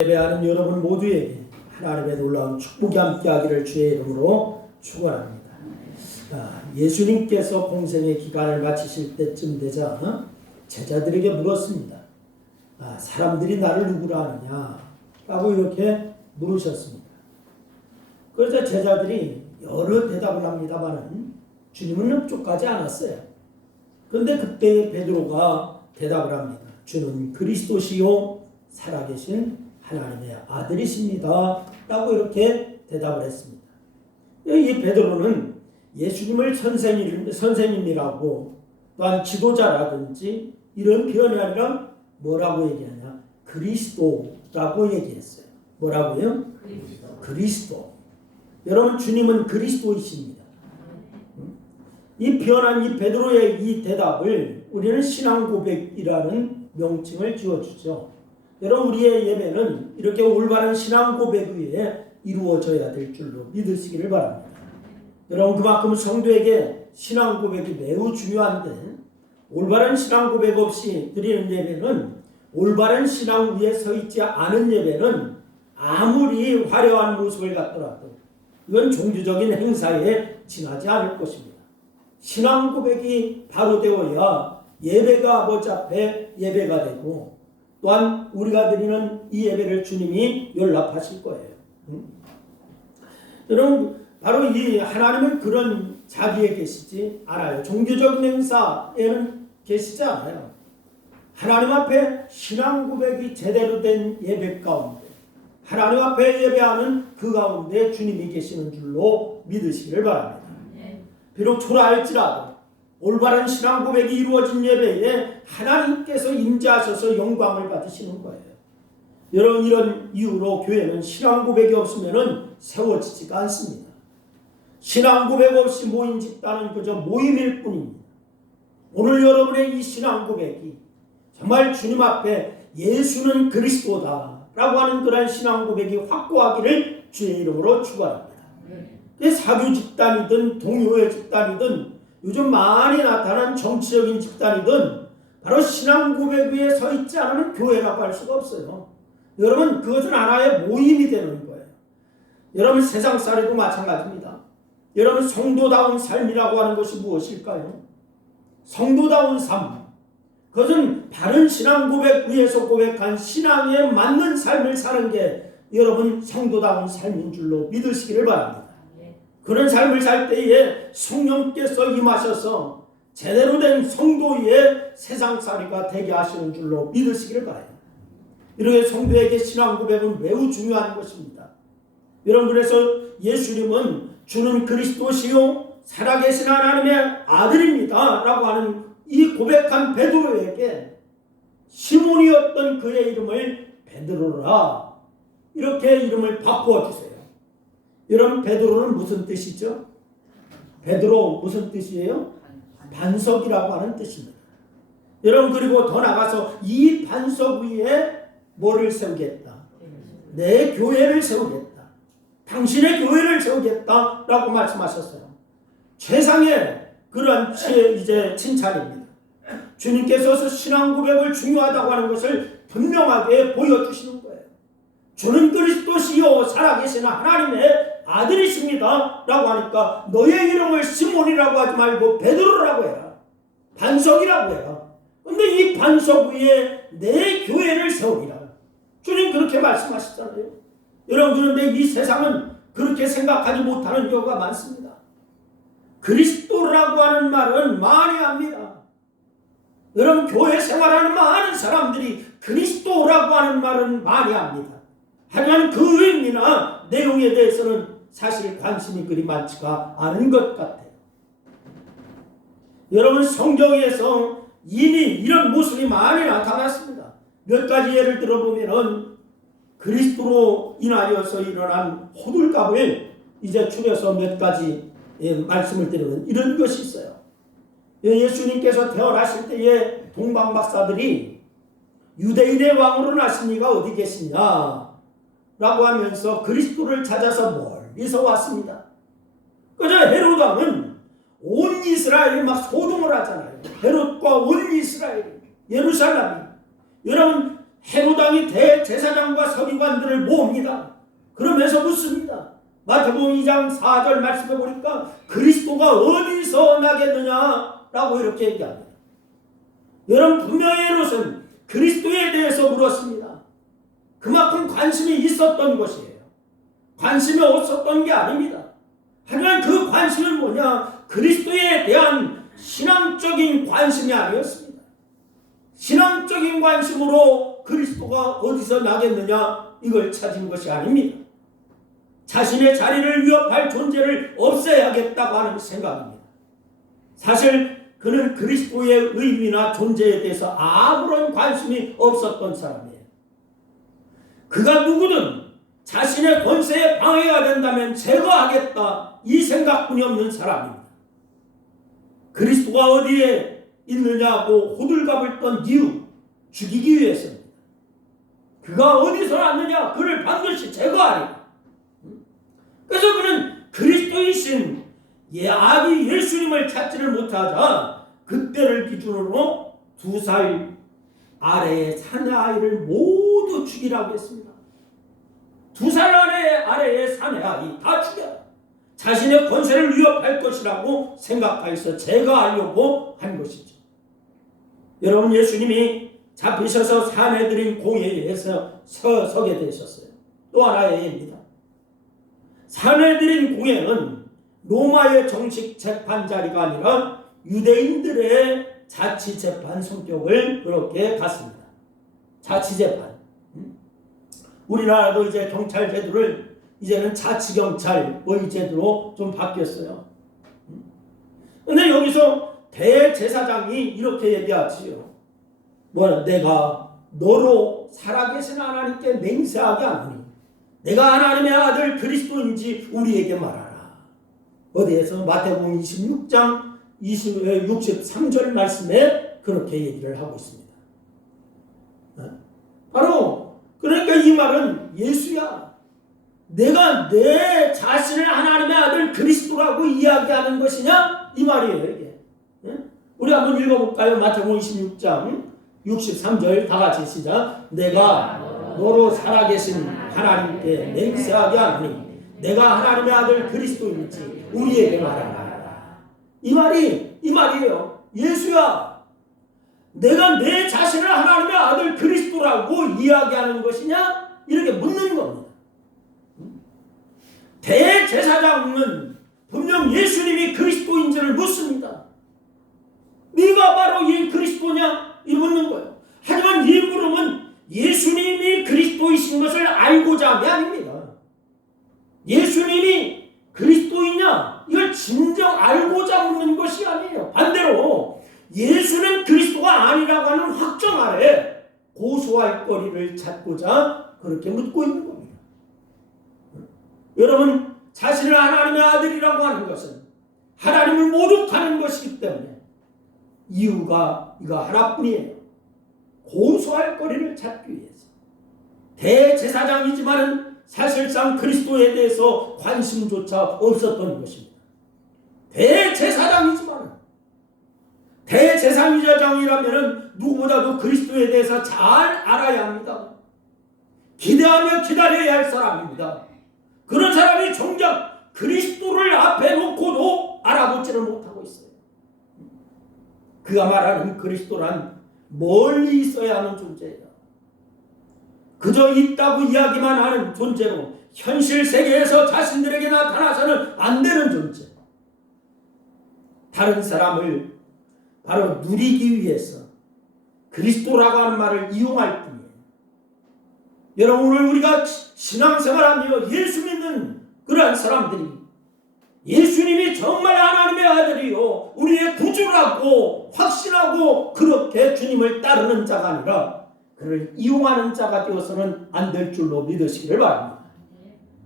예배하는 여러분 모두에게 하나님의 놀라운 축복이 함께하기를 주의 이름으로 축원합니다. 예수님께서 공생의 기간을 마치실 때쯤 되자 제자들에게 물었습니다. 사람들이 나를 누구라 하느냐? 라고 이렇게 물으셨습니다. 그래서 제자들이 여러 대답을 합니다만 주님은 흡족하지 않았어요. 그런데 그때 베드로가 대답을 합니다. 주는 그리스도시요 살아계신 하나님의 아들이십니다. 라고 이렇게 대답을 했습니다. 이 베드로는 예수님을 선생님이라고 또한 지도자라든지 이런 표현이 아니라 뭐라고 얘기하냐? 그리스도라고 얘기했어요. 뭐라고요? 그리스도. 여러분 주님은 그리스도이십니다. 이 표현한 이 베드로의 이 대답을 우리는 신앙고백이라는 명칭을 지어주죠. 여러분 우리의 예배는 이렇게 올바른 신앙 고백 위에 이루어져야 될 줄로 믿으시기를 바랍니다. 여러분 그만큼 성도에게 신앙 고백이 매우 중요한데 올바른 신앙 고백 없이 드리는 예배는 올바른 신앙 위에 서 있지 않은 예배는 아무리 화려한 모습을 갖더라도 이건 종교적인 행사에 지나지 않을 것입니다. 신앙 고백이 바로 되어야 예배가 아버지 앞에 예배가 되고 또한 우리가 드리는 이 예배를 주님이 연락하실 거예요. 여러분 바로 이 하나님은 그런 자리에 계시지 않아요. 종교적인 행사에는 계시지 않아요. 하나님 앞에 신앙 고백이 제대로 된 예배 가운데 하나님 앞에 예배하는 그 가운데 주님이 계시는 줄로 믿으시기를 바랍니다. 비록 초라할지라도 올바른 신앙 고백이 이루어진 예배에 하나님께서 임재하셔서 영광을 받으시는 거예요. 여러분 이런 이유로 교회는 신앙 고백이 없으면 세워지지가 않습니다. 신앙 고백 없이 모인 집단은 그저 모임일 뿐입니다. 오늘 여러분의 이 신앙 고백이 정말 주님 앞에 예수는 그리스도다 라고 하는 그런 신앙 고백이 확고하기를 주의 이름으로 축원합니다. 사교 집단이든 동료의 집단이든 요즘 많이 나타난 정치적인 집단이든 바로 신앙 고백 위에 서 있지 않으면 교회라고 할 수가 없어요. 여러분 그것은 하나의 모임이 되는 거예요. 여러분 세상살이도 마찬가지입니다. 여러분 성도다운 삶이라고 하는 것이 무엇일까요? 성도다운 삶, 그것은 바른 신앙 고백 위에서 고백한 신앙에 맞는 삶을 사는 게 여러분 성도다운 삶인 줄로 믿으시기를 바랍니다. 그런 삶을 살 때에 성령께서 임하셔서 제대로 된 성도의 세상살이가 되게 하시는 줄로 믿으시기를 바라요. 이렇게 성도에게 신앙 고백은 매우 중요한 것입니다. 여러분 그래서 예수님은 주는 그리스도시요 살아계신 하나님의 아들입니다 라고 하는 이 고백한 베드로에게 시몬이었던 그의 이름을 베드로라 이렇게 이름을 바꾸어주세요. 여러분 베드로는 무슨 뜻이죠? 베드로 무슨 뜻이에요? 반석이라고 하는 뜻입니다. 여러분 그리고 더 나가서 이 반석 위에 뭐를 세우겠다? 내 교회를 세우겠다. 당신의 교회를 세우겠다 라고 말씀하셨어요. 최상의 그러한 이제 칭찬입니다. 주님께서 신앙 고백을 중요하다고 하는 것을 분명하게 보여주시는 거예요. 주는 그리스도시요 살아계신 하나님의 아들이십니다 라고 하니까 너의 이름을 시몬이라고 하지 말고 베드로라고 해라. 반석이라고 해라. 근데 이 반석 위에 내 교회를 세우리라. 주님 그렇게 말씀하시잖아요. 여러분 그런데 이 세상은 그렇게 생각하지 못하는 경우가 많습니다. 그리스도라고 하는 말은 많이 합니다. 여러분 교회 생활하는 많은 사람들이 그리스도라고 하는 말은 많이 합니다. 하지만 그 의미나 내용에 대해서는 사실 관심이 그리 많지가 않은 것 같아요. 여러분 성경에서 이미 이런 모습이 많이 나타났습니다. 몇 가지 예를 들어보면은 그리스도로 인하여서 일어난 호들갑을 이제 추려서 몇 가지 말씀을 드리면 이런 것이 있어요. 예수님께서 태어나실 때에 동방 박사들이 유대인의 왕으로 나신 이가 어디 계시냐 라고 하면서 그리스도를 찾아서 멀리서 왔습니다. 그저 헤롯 왕은 온 이스라엘이 막 소동을 하잖아요. 헤롯과 온 이스라엘이 예루살렘이. 여러분 헤로당이 대제사장과 서기관들을 모읍니다. 그러면서 묻습니다. 마태복음 2장 4절 말씀해 보니까 그리스도가 어디서 나겠느냐라고 이렇게 얘기합니다. 여러분, 분명히 헤롯은 그리스도에 대해서 물었습니다. 그만큼 관심이 있었던 것이에요. 관심이 없었던 게 아닙니다. 하지만 그 관심은 뭐냐? 그리스도에 대한 신앙적인 관심이 아니었습니다. 신앙적인 관심으로 그리스도가 어디서 나겠느냐, 이걸 찾은 것이 아닙니다. 자신의 자리를 위협할 존재를 없애야겠다고 하는 생각입니다. 사실 그는 그리스도의 의미나 존재에 대해서 아무런 관심이 없었던 사람이에요. 그가 누구든 자신의 권세에 방해가 된다면 제거하겠다, 이 생각뿐이 없는 사람입니다. 그리스도가 어디에 있느냐고 호들갑을 떤 이유, 죽이기 위해서입니다. 그가 어디서 났느냐, 그를 반드시 제거하리라. 그래서 그는 그리스도이신 아기 예수님을 찾지를 못하자 그때를 기준으로 2살 아래의 사내 아이를 모두 죽이라고 했습니다. 2살 아래의 사내 아이 다 죽여라. 자신의 권세를 위협할 것이라고 생각하여서 제거하려고 한 것이죠. 여러분, 예수님이 잡히셔서 사내들인 공회에서 서게 되셨어요. 또 하나의 예입니다. 사내들인 공회는 로마의 정식 재판 자리가 아니라 유대인들의 자치재판 성격을 그렇게 갖습니다. 자치재판. 우리나라도 이제 경찰 제도를 이제는 자치경찰 이 제도로 좀 바뀌었어요. 근데 여기서 대제사장이 이렇게 얘기하지요. 내가 너로 살아계신 하나님께 맹세하게 하노니 내가 하나님의 아들 그리스도인지 우리에게 말하라. 어디에서? 마태복음 26장 63절 말씀에 그렇게 얘기를 하고 있습니다. 바로 그러니까 이 말은 예수야, 내가 내 자신을 하나님의 아들 그리스도라고 이야기하는 것이냐, 이 말이에요. 이게. 우리 한번 읽어볼까요? 마태복음 26장 63절 다 같이 시작. 내가 너로 살아계신 하나님께 맹세하게 하노니 내가 하나님의 아들 그리스도인지 우리에게 말하라. 이 말이에요. 예수야, 내가 내 자신을 하나님의 아들 그리스도라고 이야기하는 것이냐, 이렇게 묻는 겁니다. 대제사장은 분명 예수님이 그리스도인지를 묻습니다. 네가 바로 이 그리스도냐, 이 묻는 거예요. 하지만 이 물음은 예수님이 그리스도이신 것을 알고자 함이 아닙니다. 예수님이 그리스도이냐, 이걸 진정 알고자 묻는 것이 아니에요. 반대로 예수는 그리스도가 아니라고 하는 확정 아래 고소할 거리를 찾고자 그렇게 묻고 있는 겁니다. 여러분, 자신을 하나님의 아들이라고 하는 것은 하나님을 모독하는 것이기 때문에 이유가 이거 하나뿐이에요. 고소할 거리를 찾기 위해서. 대제사장이지만은 사실상 그리스도에 대해서 관심조차 없었던 것입니다. 대제사장이지만, 대제사장이라면 누구보다도 그리스도에 대해서 잘 알아야 합니다. 기대하며 기다려야 할 사람입니다. 그런 사람이 정작 그리스도를 앞에 놓고도 알아보지를 못하고 있어요. 그가 말하는 그리스도란 멀리 있어야 하는 존재예요. 그저 있다고 이야기만 하는 존재로 현실 세계에서 자신들에게 나타나서는 안 되는 존재. 다른 사람을 바로 누리기 위해서 그리스도라고 하는 말을 이용할 뿐이에요. 여러분, 오늘 우리가 신앙생활하며 예수 믿는 그러한 사람들이 예수님이 정말 하나님의 아들이요 우리의 구주라고 확신하고 그렇게 주님을 따르는 자가 아니라 그를 이용하는 자가 되어서는 안 될 줄로 믿으시기를 바랍니다.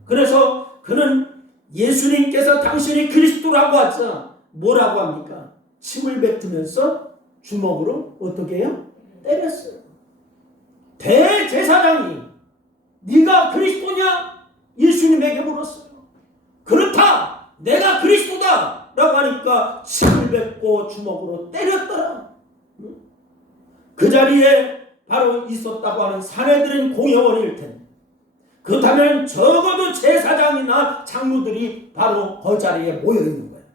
그래서 그는 예수님께서 당신이 그리스도라고 하자 뭐라고 합니까? 침을 뱉으면서 주먹으로 어떻게 해요? 때렸어요. 대제사장이 네가 그리스도냐? 예수님에게 물었어요. 그렇다, 내가 그리스도다 라고 하니까 침을 뱉고 주먹으로 때렸더라. 그 자리에 바로 있었다고 하는 사내들은 공회원일 텐데, 그렇다면 적어도 제사장이나 장로들이 바로 그 자리에 모여 있는 거예요.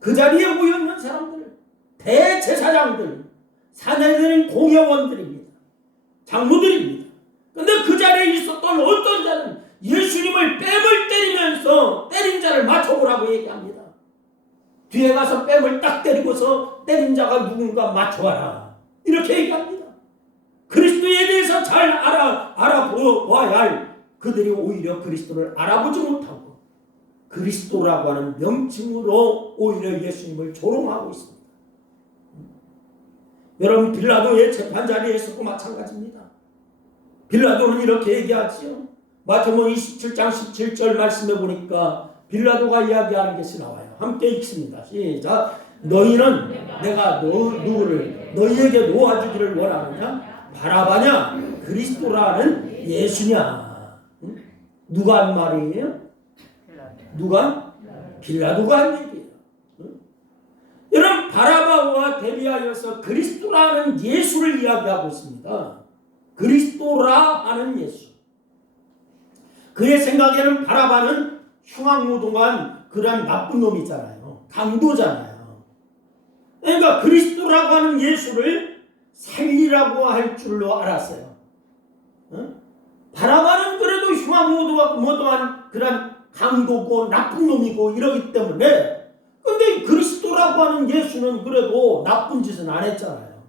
그 자리에 모여 있는 사람들, 대제사장들, 사내들은 공회원들입니다. 장로들입니다. 근데 그 자리에 있었던 어떤 자는 예수님을 뺨을 때리면서 때린 자를 맞춰보라고 얘기합니다. 뒤에 가서 뺨을 딱 때리고서 때린 자가 누군가 맞춰봐라, 이렇게 얘기합니다. 그리스도에 대해서 잘 알아보아야 할 그들이 오히려 그리스도를 알아보지 못하고 그리스도라고 하는 명칭으로 오히려 예수님을 조롱하고 있습니다. 여러분, 빌라도의 재판 자리에서도 마찬가지입니다. 빌라도는 이렇게 얘기하지요. 마태복음 27장 17절 말씀해 보니까 빌라도가 이야기하는 것이 나와요. 함께 읽습니다. 시작. 너희는 내가 누구를 너희에게 놓아주기를 원하느냐? 바라바냐? 그리스도라는 예수냐? 누가 한 말이에요? 누가? 빌라도가 한 얘기예요. 여러분, 바라바와 대비하여서 그리스도라는 예수를 이야기하고 있습니다. 그리스도라 하는 예수. 그의 생각에는 바라바는 흉악무동한 그런 나쁜 놈이잖아요. 강도잖아요. 그러니까 그리스도라고 하는 예수를 살리라고 할 줄로 알았어요. 바라바는 그래도 흉악무동한 그런 강도고 나쁜 놈이고 이러기 때문에, 근데 그리스도라고 하는 예수는 그래도 나쁜 짓은 안 했잖아요.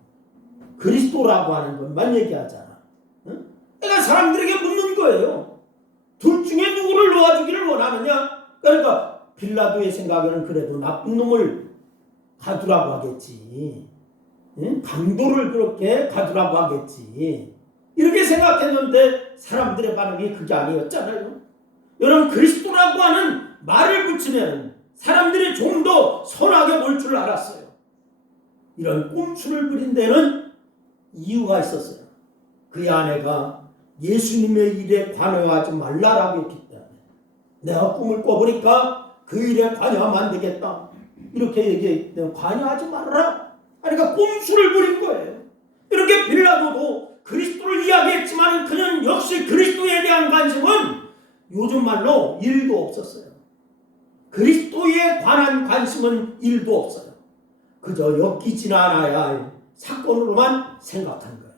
그리스도라고 하는 것만 얘기하잖아. 그러니까 사람들에게 묻는 거예요. 둘 중에 누구를 놓아주기를 원하느냐? 그러니까 빌라도의 생각에는 그래도 나쁜 놈을 가두라고 하겠지. 강도를 그렇게 가두라고 하겠지. 이렇게 생각했는데 사람들의 반응이 그게 아니었잖아요. 여러분, 그리스도라고 하는 말을 붙이면 사람들이 좀 더 선하게 볼 줄 알았어요. 이런 꼼수를 부린 데는 이유가 있었어요. 그의 아내가 예수님의 일에 관여하지 말라라고 했기 때문에, 내가 꿈을 꿔보니까 그 일에 관여하면 안 되겠다, 이렇게 얘기했기 때문에 관여하지 말아라. 그러니까 꼼수를 부린 거예요. 이렇게 빌라도도 그리스도를 이야기했지만 그는 역시 그리스도에 대한 관심은 요즘 말로 1도 없었어요. 그리스도에 관한 관심은 1도 없어요. 그저 엮이지 않아야 할 사건으로만 생각한 거예요.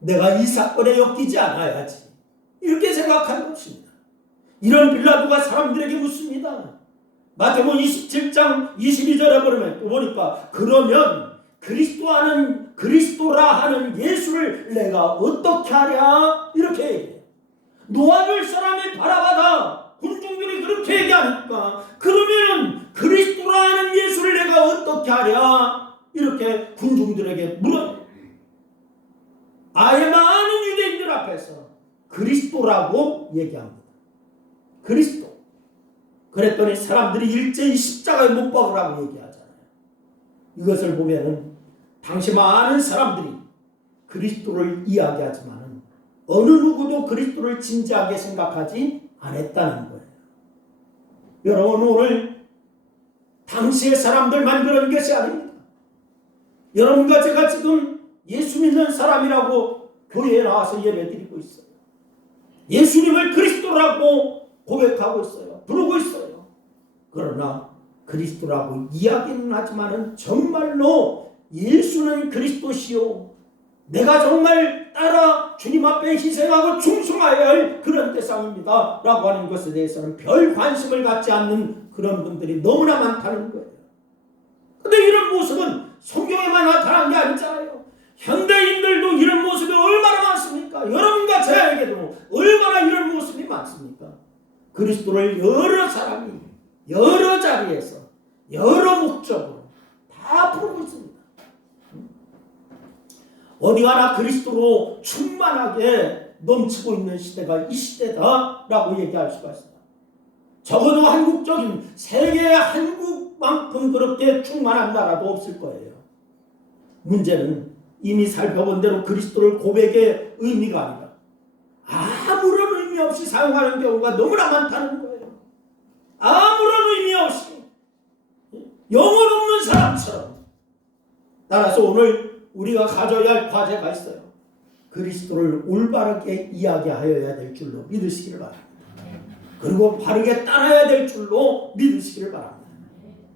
내가 이 사건에 엮이지 않아야지, 이렇게 생각한 것입니다. 이런 빌라도가 사람들에게 묻습니다. 마태복음 27장 22절에 보니까 그러면 그리스도라 하는 예수를 내가 어떻게 하랴, 이렇게 얘기해요. 놓아줄 사람이 바라바다. 군중들이 그렇게 얘기하니까 그러면은 그리스도라 하는 예수를 내가 어떻게 하랴, 이렇게 군중들에게 물어요. 아예 많은 유대인들 앞에서 그리스도라고 얘기합니다. 그리스도. 그랬더니 사람들이 일제히 십자가에 못 박으라고 얘기하잖아요. 이것을 보면은 당시 많은 사람들이 그리스도를 이야기하지만 어느 누구도 그리스도를 진지하게 생각하지 않았다는 거예요. 여러분, 오늘 당시의 사람들만 그런 것이 아닙니다. 여러분과 제가 지금 예수 믿는 사람이라고 교회에 나와서 예배드리고 있어요. 예수님을 그리스도라고 고백하고 있어요. 부르고 있어요. 그러나 그리스도라고 이야기는 하지만은 정말로 예수는 그리스도시요, 내가 정말 따라 주님 앞에 희생하고 충성하여야 할 그런 대상입니다 라고 하는 것에 대해서는 별 관심을 갖지 않는 그런 분들이 너무나 많다는 거예요. 근데 이런 모습은 성경에만 나타난 게 아니잖아요. 현대인들도 이런 모습이 얼마나 많습니까? 여러분과 저에게도 얼마나 이런 모습이 많습니까? 그리스도를 여러 사람이 여러 자리에서 여러 목적으로 다 부르고 있습니다. 어디 가나 그리스도로 충만하게 넘치고 있는 시대가 이 시대다라고 얘기할 수가 있습니다. 적어도 한국적인 세계 한국만큼 그렇게 충만한 나라도 없을 거예요. 문제는 이미 살펴본 대로 그리스도를 고백의 의미가 아니라 아무런 의미 없이 사용하는 경우가 너무나 많다는 거예요. 아무런 의미 없이 영혼 없는 사람처럼. 따라서 오늘 우리가 가져야 할 과제가 있어요. 그리스도를 올바르게 이야기하여야 될 줄로 믿으시기를 바랍니다. 그리고 바르게 따라야 될 줄로 믿으시기를 바랍니다.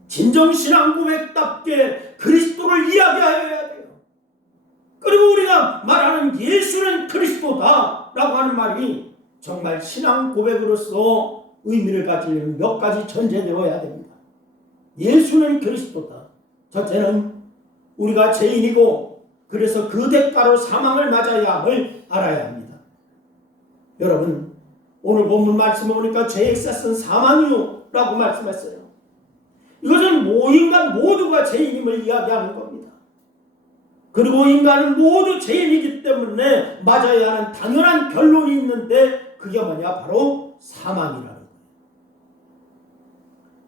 진정신앙 고백답게 그리스도를 이야기하여야 돼요. 그리고 우리가 말하는 예수는 그리스도다라고 하는 말이 정말 신앙 고백으로서 의미를 가지려면 몇 가지 전제되어야 됩니다. 예수는 그리스도다. 첫째는 우리가 죄인이고 그래서 그 대가로 사망을 맞아야 함을 알아야 합니다. 여러분, 오늘 본문 말씀을 보니까 죄의 값은 사망이요라고 말씀했어요. 이것은 인간 모두가 죄인임을 이야기하는 겁니다. 그리고 인간은 모두 죄인이기 때문에 맞아야 하는 당연한 결론이 있는데 그게 뭐냐? 바로 사망이라는 거예요.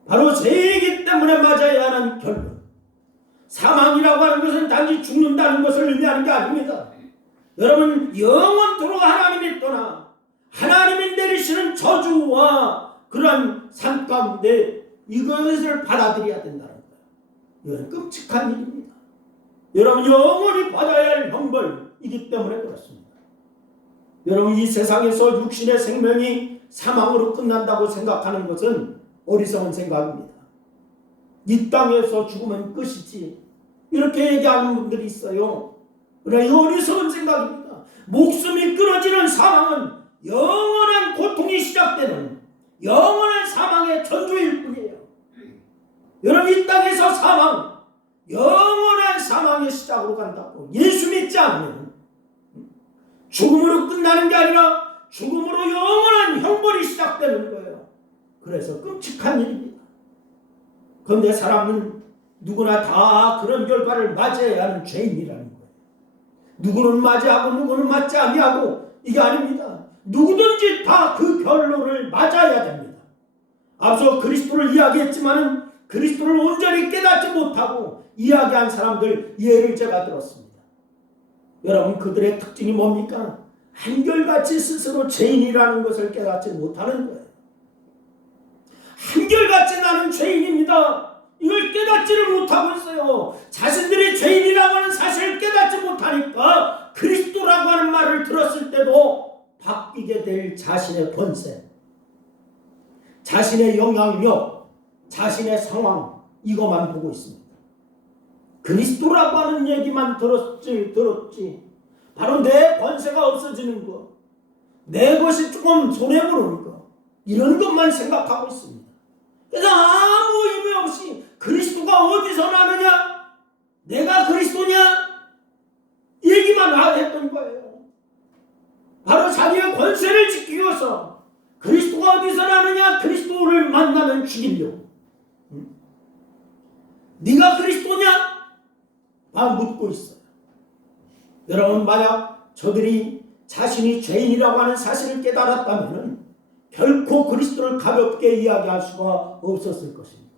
바로 죄인이기 때문에 맞아야 하는 결론. 사망이라고 하는 것은 단지 죽는다는 것을 의미하는 게 아닙니다. 여러분, 영원토록 하나님이 떠나 하나님이 내리시는 저주와 그러한 삶 가운데 이것을 받아들여야 된다는 거예요. 이건 끔찍한 일입니다. 여러분, 영원히 받아야 할 형벌이기 때문에 그렇습니다. 여러분, 이 세상에서 육신의 생명이 사망으로 끝난다고 생각하는 것은 어리석은 생각입니다. 이 땅에서 죽으면 끝이지 이렇게 얘기하는 분들이 있어요. 그러나 이 어리석은 생각입니다. 목숨이 끊어지는 사망은 영원한 고통이 시작되는 영원한 사망의 전조일 뿐이에요. 여러분, 이 땅에서 사망, 영원한 사망의 시작으로 간다고 예수 믿지 않으면 죽음으로 끝나는 게 아니라 죽음으로 영원한 형벌이 시작되는 거예요. 그래서 끔찍한 일입니다. 그런데 사람은 누구나 다 그런 결과를 맞이해야 하는 죄인이라는 거예요. 누구는 맞이하고 누구는 맞지 아니하고 이게 아닙니다. 누구든지 다 그 결론을 맞아야 됩니다. 앞서 그리스도를 이야기했지만 그리스도를 온전히 깨닫지 못하고 이야기한 사람들 예를 제가 들었습니다. 여러분, 그들의 특징이 뭡니까? 한결같이 스스로 죄인이라는 것을 깨닫지 못하는 거예요. 한결같이 나는 죄인입니다. 이걸 깨닫지를 못하고 있어요. 자신들이 죄인이라고 하는 사실을 깨닫지 못하니까 그리스도라고 하는 말을 들었을 때도 바뀌게 될 자신의 권세, 자신의 영향력, 자신의 상황, 이것만 보고 있습니다. 그리스도라고 하는 얘기만 들었지 바로 내 권세가 없어지는 것, 내 것이 조금 손해보는 것, 이런 것만 생각하고 있습니다. 그래서 아무 의미 없이 그리스도가 어디서 나느냐, 내가 그리스도냐, 얘기만 했던 거예요. 바로 자기의 권세를 지키기 위해서 그리스도가 어디서 나느냐, 그리스도를 만나면 죽이려고. 네가 그리스도냐? 묻고 있어요. 여러분, 만약 저들이 자신이 죄인이라고 하는 사실을 깨달았다면 결코 그리스도를 가볍게 이야기할 수가 없었을 것입니다.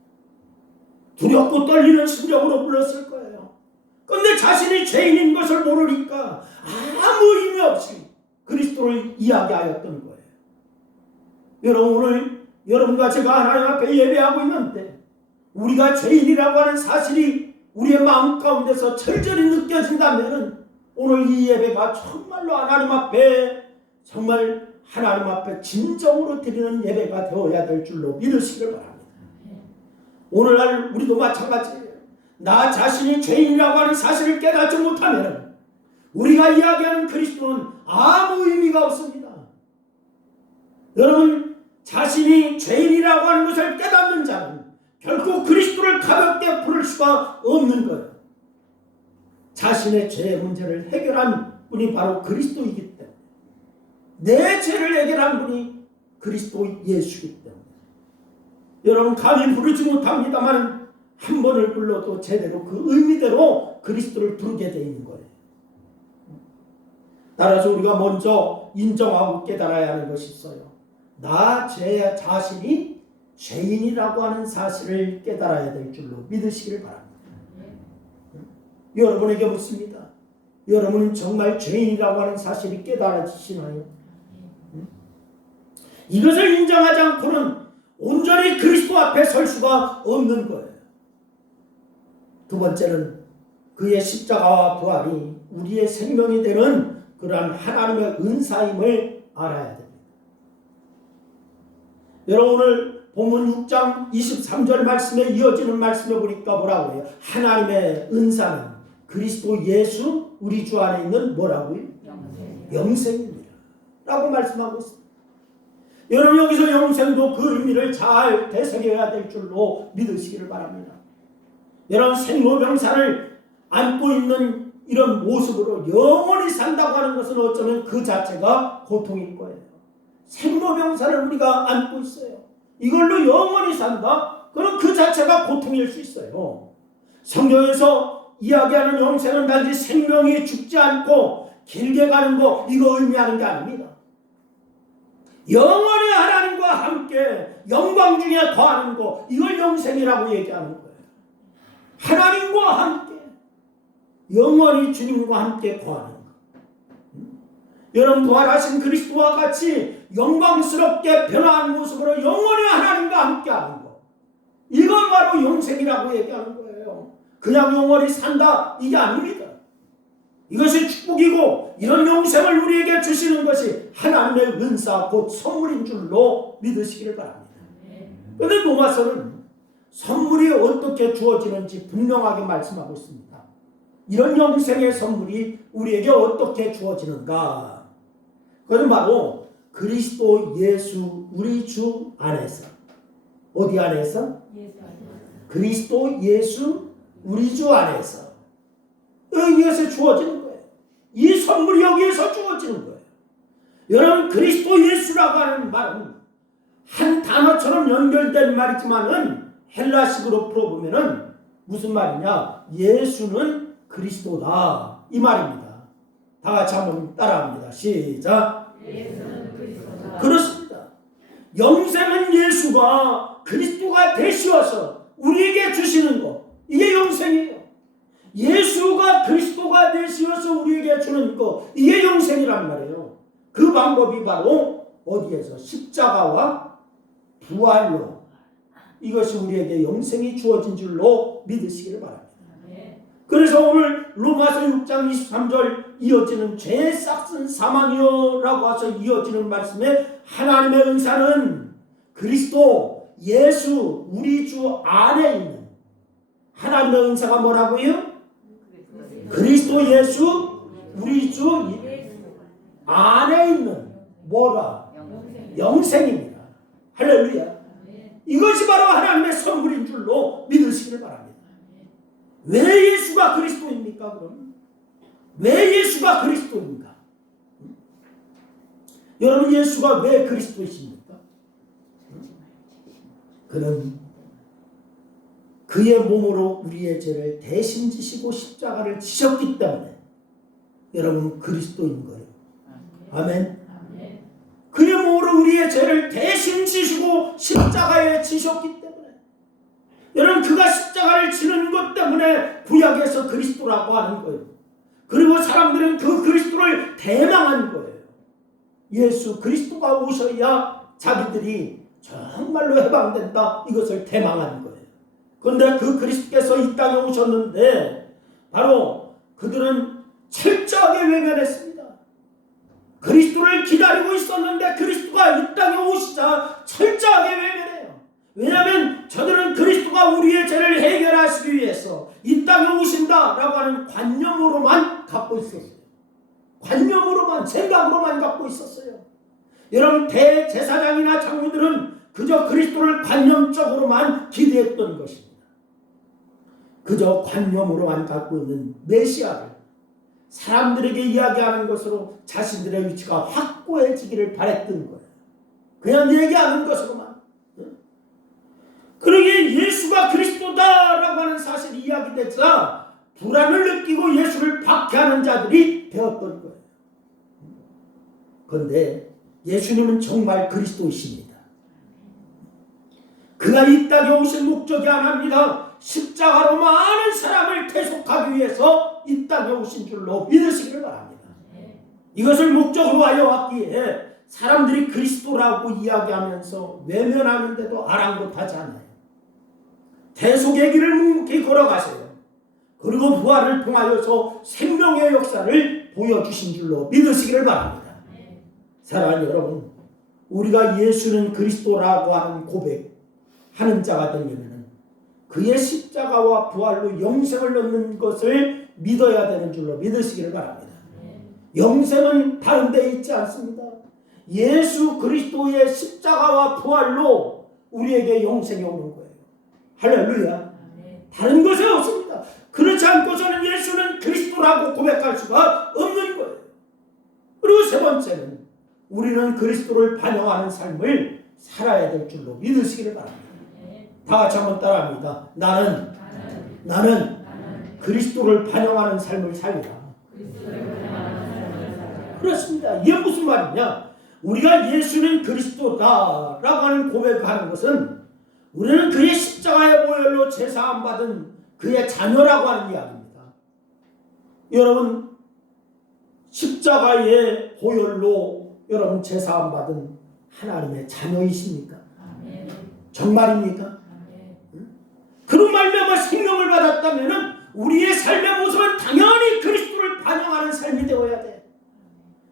두렵고 떨리는 심정으로 불렀을 거예요. 그런데 자신이 죄인인 것을 모르니까 아무 의미 없이 그리스도를 이야기하였던 거예요. 여러분, 오늘 여러분과 제가 하나님 앞에 예배하고 있는데 우리가 죄인이라고 하는 사실이 우리의 마음 가운데서 철저히 느껴진다면 오늘 이 예배가 정말로 하나님 앞에, 정말 하나님 앞에 진정으로 드리는 예배가 되어야 될 줄로 믿으시길 바랍니다. 오늘날 우리도 마찬가지예요. 나 자신이 죄인이라고 하는 사실을 깨닫지 못하면 우리가 이야기하는 그리스도는 아무 의미가 없습니다. 여러분, 자신이 죄인이라고 하는 것을 깨닫는 자는 결코 그리스도를 가볍게 부를 수가 없는 거예요. 자신의 죄의 문제를 해결한 분이 바로 그리스도이기 때문에, 내 죄를 해결한 분이 그리스도 예수이기 때문에 여러분, 감히 부르지 못합니다만 한 번을 불러도 제대로 그 의미대로 그리스도를 부르게 되어 있는 거예요. 따라서 우리가 먼저 인정하고 깨달아야 하는 것이 있어요. 나 제 자신이 죄인이라고 하는 사실을 깨달아야 될 줄로 믿으시기를 바랍니다. 여러분에게 묻습니다. 여러분은 정말 죄인이라고 하는 사실이 깨달아지시나요? 이것을 인정하지 않고는 온전히 그리스도 앞에 설 수가 없는 거예요. 두 번째는 그의 십자가와 부활이 우리의 생명이 되는 그러한 하나님의 은사임을 알아야 됩니다. 여러분 오늘 본문 6장 23절 말씀에 이어지는 말씀에 보니까 뭐라고 해요? 하나님의 은사는 그리스도 예수 우리 주 안에 있는 뭐라고요? 영생입니다. 라고 말씀하고 있습니다. 여러분 여기서 영생도 그 의미를 잘 되새겨야 될 줄로 믿으시기를 바랍니다. 여러분 생로병사를 안고 있는 이런 모습으로 영원히 산다고 하는 것은 어쩌면 그 자체가 고통일 거예요. 생로병사를 우리가 안고 있어요. 이걸로 영원히 산다? 그럼 그 자체가 고통일 수 있어요. 성경에서 이야기하는 영생은 단지 생명이 죽지 않고 길게 가는 거 이거 의미하는 게 아닙니다. 영원히 하나님과 함께 영광 중에 거하는 거 이걸 영생이라고 얘기하는 거예요. 하나님과 함께 영원히 주님과 함께 거하는 것. 여러분 부활하신 그리스도와 같이 영광스럽게 변화한 모습으로 영원히 하나님과 함께하는 것. 이건 바로 영생이라고 얘기하는 거예요. 그냥 영원히 산다 이게 아닙니다. 이것이 축복이고 이런 영생을 우리에게 주시는 것이 하나님의 은사 곧 선물인 줄로 믿으시기를 바랍니다. 그런데 로마서는 선물이 어떻게 주어지는지 분명하게 말씀하고 있습니다. 이런 영생의 선물이 우리에게 어떻게 주어지는가? 그것은 바로 그리스도 예수 우리 주 안에서. 어디 안에서? 그리스도 예수 우리 주 안에서. 여기에서 주어지는 거예요. 이 선물이 여기에서 주어지는 거예요. 여러분 그리스도 예수라고 하는 말은 한 단어처럼 연결된 말이지만은 헬라식으로 풀어보면은 무슨 말이냐? 예수는 그리스도다 이 말입니다. 다 같이 한번 따라합니다. 시작. 예수는 그리스도다. 그렇습니다. 영생은 예수가 그리스도가 되시어서 우리에게 주시는 것 이게 영생이에요. 예수가 그리스도가 되시어서 우리에게 주는 것 이게 영생이란 말이에요. 그 방법이 바로 어디에서? 십자가와 부활로 이것이 우리에게 영생이 주어진 줄로 믿으시기를 바랍니다. 그래서 오늘 로마서 6장 23절 이어지는 죄 싹슨 사망이여 라고 해서 이어지는 말씀에 하나님의 은사는 그리스도 예수 우리 주 안에 있는 하나님의 은사가 뭐라고요? 그리스도 예수 우리 주 안에 있는 뭐라? 영생입니다. 할렐루야. 이것이 바로 하나님의 선물인 줄로 믿으시기를 바랍니다. 왜 예수가 그리스도입니까? 그럼 왜 예수가 그리스도입니까? 여러분 예수가 왜 그리스도이십니까? 그는 그의 몸으로 우리의 죄를 대신 지시고 십자가를 지셨기 때문에 여러분 그리스도인 거예요. 아멘. 그의 몸으로 우리의 죄를 대신 지시고 십자가에 지셨기 때문에 여러분 그가 십자가를 지는 것 때문에 구약에서 그리스도라고 하는 거예요. 그리고 사람들은 그 그리스도를 대망한 거예요. 예수 그리스도가 오셔야 자기들이 정말로 해방된다 이것을 대망한 거예요. 그런데 그 그리스도께서 이 땅에 오셨는데 바로 그들은 철저하게 외면했습니다. 그리스도를 기다리고 있었는데 그리스도가 이 땅에 오시자 철저하게 외면해요. 왜냐하면 저들은 그리스도가 우리의 죄를 해결하시기 위해서 이 땅에 오신다라고 하는 관념으로만 갖고 있었어요. 관념으로만 생각으로만 갖고 있었어요. 여러분 대제사장이나 장로들은 그저 그리스도를 관념적으로만 기대했던 것입니다. 그저 관념으로만 갖고 있는 메시아를 사람들에게 이야기하는 것으로 자신들의 위치가 확고해지기를 바랬던 거예요. 그냥 얘기하는 것으로만. 그러기에 예수가 그리스도다라고 하는 사실이 이야기되자 불안을 느끼고 예수를 박해하는 자들이 되었던 거예요. 그런데 예수님은 정말 그리스도이십니다. 그가 이 땅에 오신 목적이 하나입니다. 십자가로 많은 사람을 대속하기 위해서 이 땅에 오신 줄로 믿으시기를 바랍니다. 이것을 목적으로 하여 왔기에 사람들이 그리스도라고 이야기하면서 외면하는데도 아랑곳하지 않아요. 대속의 길을 묵묵히 걸어가세요. 그리고 부활을 통하여서 생명의 역사를 보여주신 줄로 믿으시기를 바랍니다. 사랑하는 여러분, 우리가 예수는 그리스도라고 하는 고백하는 자가 되려면 그의 십자가와 부활로 영생을 얻는 것을 믿어야 되는 줄로 믿으시기를 바랍니다. 영생은 다른 데 있지 않습니다. 예수 그리스도의 십자가와 부활로 우리에게 영생이 오는 거예요. 할렐루야. 다른 것이 없습니다. 그렇지 않고서는 예수는 그리스도라고 고백할 수가 없는 거예요. 그리고 세 번째는 우리는 그리스도를 반영하는 삶을 살아야 될 줄로 믿으시기를 바랍니다. 다 같이 한번 따라합니다. 나는 그리스도를 반영하는 삶을 살리라. 그렇습니다. 이게 무슨 말이냐? 우리가 예수는 그리스도다라고 하는 고백하는 것은 우리는 그의 십자가의 보혈로 제사함 받은 그의 자녀라고 하는 이야기입니다. 여러분, 십자가의 보혈로 여러분 제사함 받은 하나님의 자녀이십니까? 정말입니까? 그런 말미암아 생명을 받았다면 우리의 삶의 모습은 당연히 그리스도를 반영하는 삶이 되어야 돼.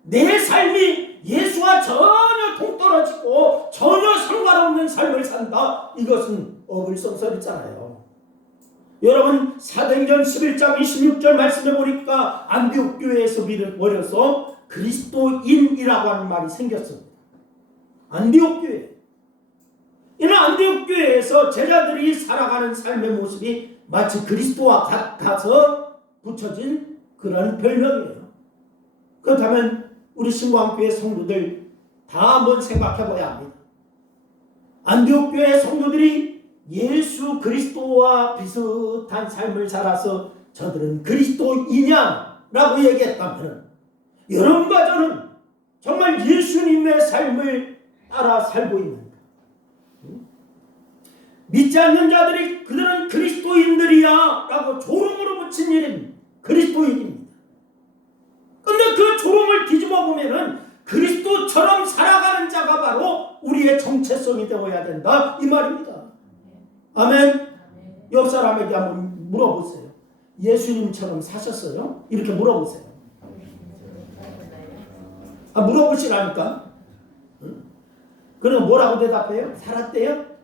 내 삶이 예수와 전혀 동떨어지고 전혀 상관없는 삶을 산다. 이것은 어불성설이잖아요. 여러분, 사도행전 11장 26절 말씀해 보니까 안디옥 교회에서 모여서 그리스도인이라고 하는 말이 생겼습니다. 안디옥 교회. 이는 안디옥 교회에서 제자들이 살아가는 삶의 모습이 마치 그리스도와 같아서 붙여진 그런 별명이에요. 그렇다면 우리 신광교회 성도들 다 한번 생각해 봐야 합니다. 안디옥 교회 성도들이 예수 그리스도와 비슷한 삶을 살아서 저들은 그리스도이냐라고 얘기했다면 여러분과 저는 정말 예수님의 삶을 따라 살고 있는가? 믿지 않는 자들이 그들은 그리스도인들이야 라고 조롱으로 붙인 이름 그리스도인입니다. 근데 그 조롱을 뒤집어 보면은 그리스도처럼 살아가는 자가 바로 우리의 정체성이 되어야 된다 이 말입니다. 아멘. 옆 사람에게 한번 물어보세요. 예수님처럼 사셨어요? 이렇게 물어보세요. 물어보시라니까. 그럼 뭐라고 대답해요? 살았대요?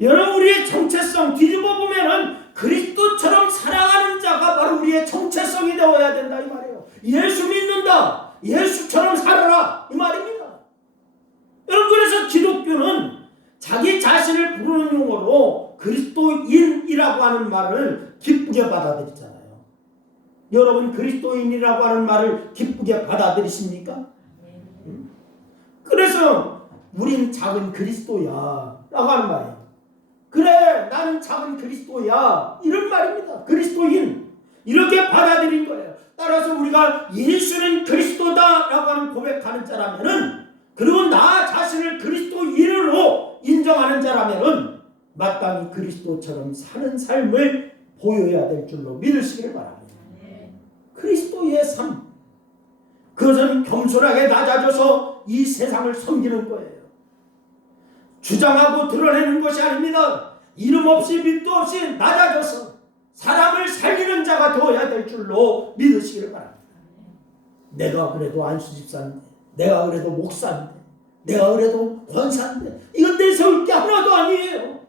여러분, 우리의 정체성 뒤집어 보면은 그리스도처럼 살아가는 자가 바로 우리의 정체성이 되어야 된다 이 말이에요. 예수 믿는다. 예수처럼 살아라 이 말입니다. 여러분, 그래서 기독교는 자기 자신을 부르는 용어로 그리스도인이라고 하는 말을 기쁘게 받아들이잖아요. 여러분, 그리스도인이라고 하는 말을 기쁘게 받아들이십니까? 그래서 우린 작은 그리스도야 라고 하는 말이에요. 그래, 나는 작은 그리스도야 이런 말입니다. 그리스도인 이렇게 받아들인 거예요. 따라서 우리가 예수는 그리스도다 라고 하는 고백하는 자라면은, 그리고 나 자신을 그리스도인으로 인정하는 자라면은 마땅히 그리스도처럼 사는 삶을 보여야 될 줄로 믿으시길 바랍니다. 그리스도의 삶, 그것은 겸손하게 낮아져서 이 세상을 섬기는 거예요. 주장하고 드러내는 것이 아닙니다. 이름 없이 밑도 없이 낮아져서 사람을 살리는 자가 되어야 될 줄로 믿으시길 바랍니다. 내가 그래도 안수집사인데, 내가 그래도 목사인데, 내가 그래도 권사인데 이건 내세울 게 하나도 아니에요.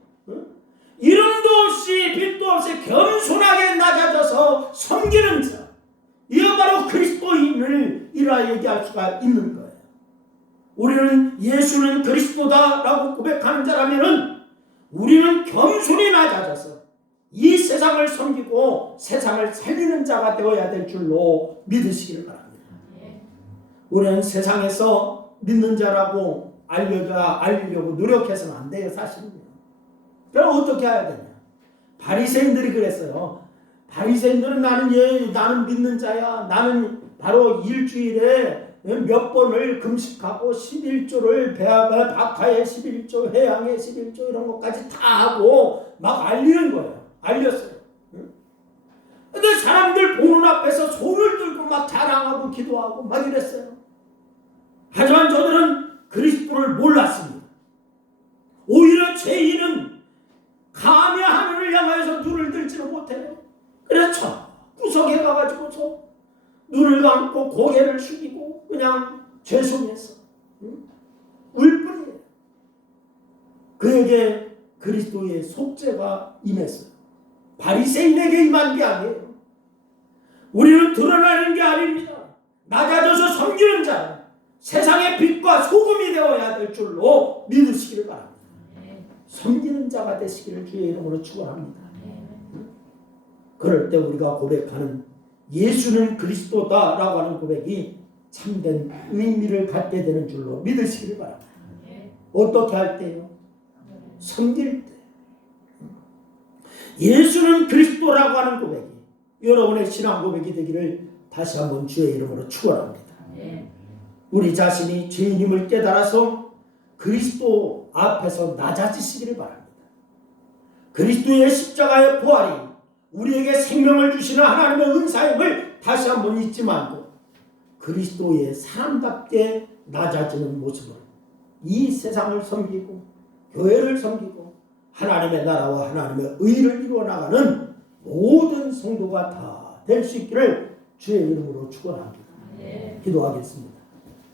이름도 없이 빛도 없이 겸손하게 낮아져서 섬기는 자, 이거 바로 그리스도인을 이라 얘기할 수가 있는 거예요. 우리는 예수는 그리스도다 라고 고백하는 자라면은 우리는 겸손히 낮아져서 이 세상을 섬기고 세상을 살리는 자가 되어야 될 줄로 믿으시길 바랍니다. 우리는 세상에서 믿는 자라고 알리려고 노력해서는 안 돼요, 사실은요. 그럼 어떻게 해야 되냐? 바리새인들이 그랬어요. 바리새인들은 나는 믿는 자야. 나는 바로 일주일에 몇 번을 금식하고 11조를 박하의 11조, 해양의 11조 이런 것까지 다 하고 막 알리는 거예요. 알렸어요. 근데 사람들 보는 앞에서 손을 들고 막 자랑하고 기도하고 막 이랬어요. 하지만 저들은 그리스도를 몰랐습니다. 오히려 죄인은 감히 하늘을 향하여서 눈을 들지는 못해요. 그래서 구석에 가가지고 울 뿐이에요. 그에게 그리스도의 속죄가 임했어요. 바리새인에게 임한 게 아니에요. 우리는 드러나는 게 아닙니다. 낮아져서 섬기는 자, 세상의 빛과 소금이 되어야 될 줄로 믿으시기를 바랍니다. 섬기는 자가 되시기를 주의 이름으로 축원합니다. 그럴 때 우리가 고백하는 예수는 그리스도다라고 하는 고백이 참된 의미를 갖게 되는 줄로 믿으시기를 바랍니다. 어떻게 할 때요? 섬길 때. 예수는 그리스도라고 하는 고백이 여러분의 신앙 고백이 되기를 다시 한번 주의 이름으로 축원합니다. 우리 자신이 죄인임을 깨달아서 그리스도 앞에서 낮아지시기를 바랍니다. 그리스도의 십자가의 부활이 우리에게 생명을 주시는 하나님의 은사임을 다시 한번 잊지 말고 그리스도의 사람답게 낮아지는 모습으로 이 세상을 섬기고 교회를 섬기고 하나님의 나라와 하나님의 의를 이루어 나가는 모든 성도가 다 될 수 있기를 주의 이름으로 축원합니다. 기도하겠습니다.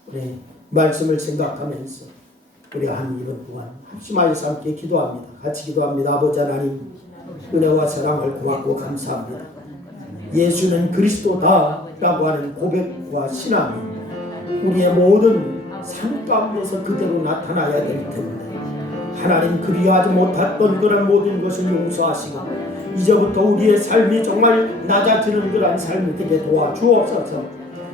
우리 말씀을 생각하면서 우리 한 2분 동안 합심하여서 함께 기도합니다. 같이 기도합니다. 아버지 하나님, 은혜와 사랑을 고맙고 감사합니다. 예수는 그리스도다라고 하는 고백과 신앙이 우리의 모든 삶 가운데서 그대로 나타나야 되기 때문에 하나님 그리하지 못했던 그런 모든 것을 용서하시고 이제부터 우리의 삶이 정말 낮아지는 그런 삶이 되게 도와주옵소서.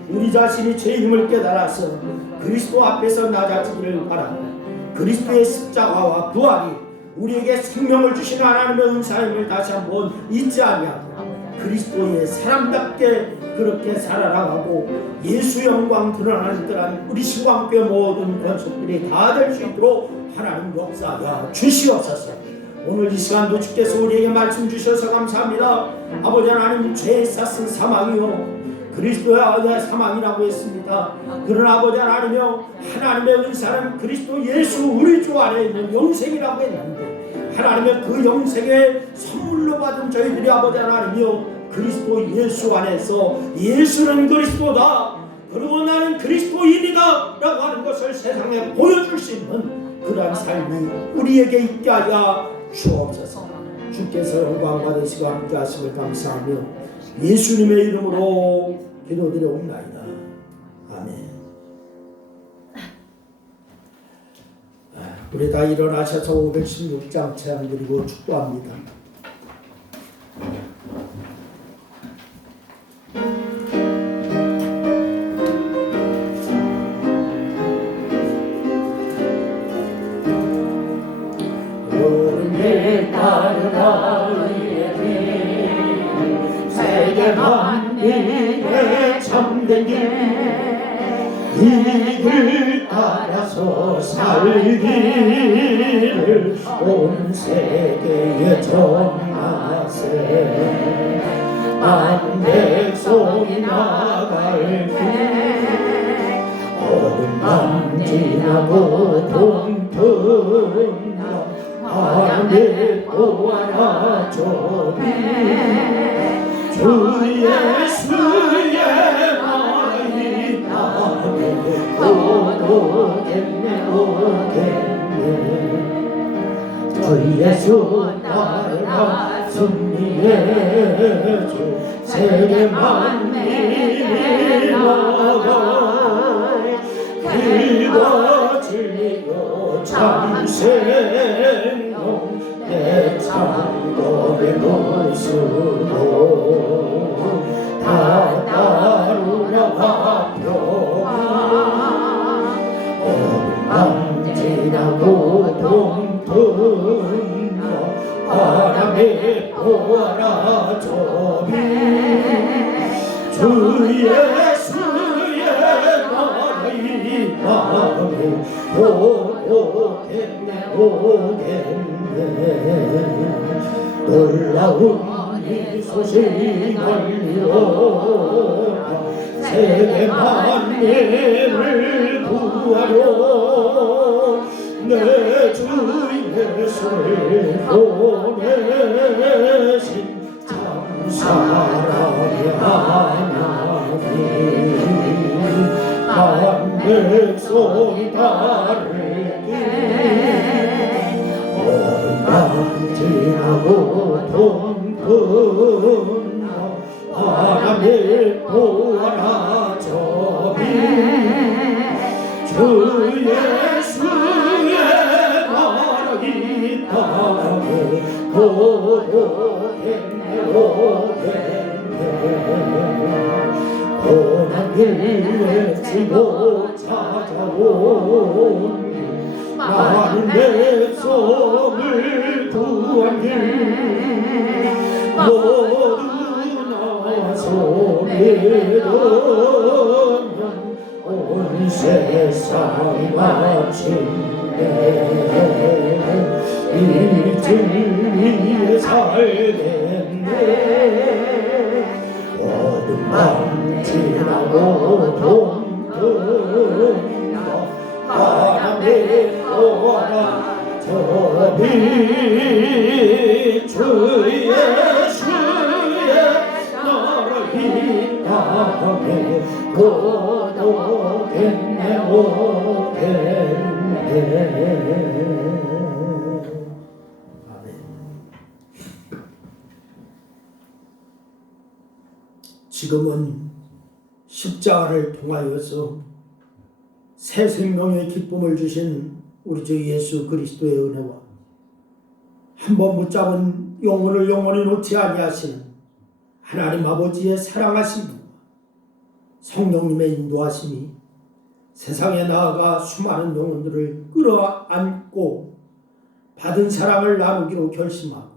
우리 자신이 죄임을 깨달아서 그리스도 앞에서 낮아지기를 바랍니다. 그리스도의 십자가와 부활이 우리에게 생명을 주시는 하나님의 은사임을 다시 한번 잊지 아니하고 그리스도의 사람답게 그렇게 살아나가고 예수 영광 드러나는 그런 우리 신광교회 모든 권속들이 다 될 수 있도록 하나님 역사하여 주시옵소서. 오늘 이 시간도 주께서 우리에게 말씀 주셔서 감사합니다. 아버지 하나님, 죄에 쌌은 사망이요 그리스도의 아들의 사망이라고 했습니다. 그러나 아버지 하나님이여 하나님의 은사는 그리스도 예수 우리 주 안에 있는 영생이라고 했는데 하나님의 그 영생의 선물로 받은 저희들이 아버지 하나님이여 그리스도 예수 안에서 예수는 그리스도다 그리고 나는 그리스도인이다 라고 하는 것을 세상에 보여줄 수 있는 그러한 삶이 우리에게 있게 하여 주옵소서. 주께서 영광 받으시고 함께 하심을 감사하며 예수님의 이름으로 기도드려옵나이다. 아멘. 우리 다 일어나셔서 516장 찬양 드리고 축도합니다. 세계 만민의 참된 이 길 따라서 살기를 온 세계에 전하세. 만백성이 나갈 길 어둠 지나고 동풍나 바람에 또하나 저비 주 예수의 말이 나에 오겠네 오겠네. 주 예수 따르라 승리의 주 세계 만민이 나가 길과 진리요 참생명 내 참고의 모습으로 다 따르라 화평 어둠 지나고 동풍 바람에 보아라 저비 주 예수의 나의 마음에 오겠네 오겠네. 놀라운 이 소식 알리오라 세계 만민을 구하려 내 주 예수를 보내신 참 사랑의 하나님. 백성이 다 따르게 어둠만 지나고 동분 바람에 보아라 저비 주 예수의 나라기 땅에 고독했네 오겠네 고난 길 외치고 찾아온 많은 백성을 구한 길 모두 나와서 믿으면 온 세상이 마침내 이 진리에 살겠네 어둠만 지나고 동등다 바람에 오라 저비 주 예수의 나라 이 땅에 고독했네 오겠네 아멘. 지금은 십자가를 통하여서 새 생명의 기쁨을 주신 우리 주 예수 그리스도의 은혜와 한 번 붙잡은 영혼을 영원히 놓지 아니하시는 하나님 아버지의 사랑하심과 성령님의 인도하심이 세상에 나아가 수많은 영혼들을 끌어안고 받은 사랑을 나누기로 결심하고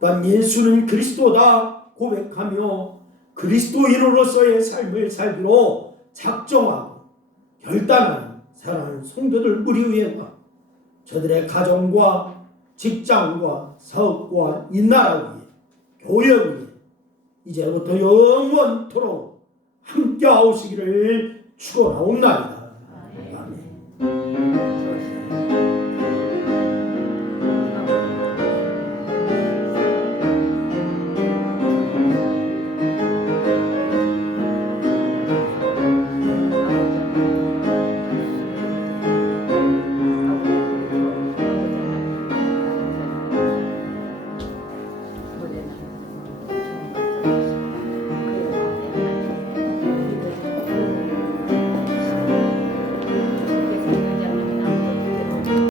또한 예수는 그리스도다 고백하며 그리스도인으로서의 삶을 살기로 작정하고 결단하는 사랑하는 성도들 우리 위에와 저들의 가정과 직장과 사업과 이 나라 위에 교회 위에 이제부터 영원토록 함께 하시기를 축원하옵나이다. 아멘.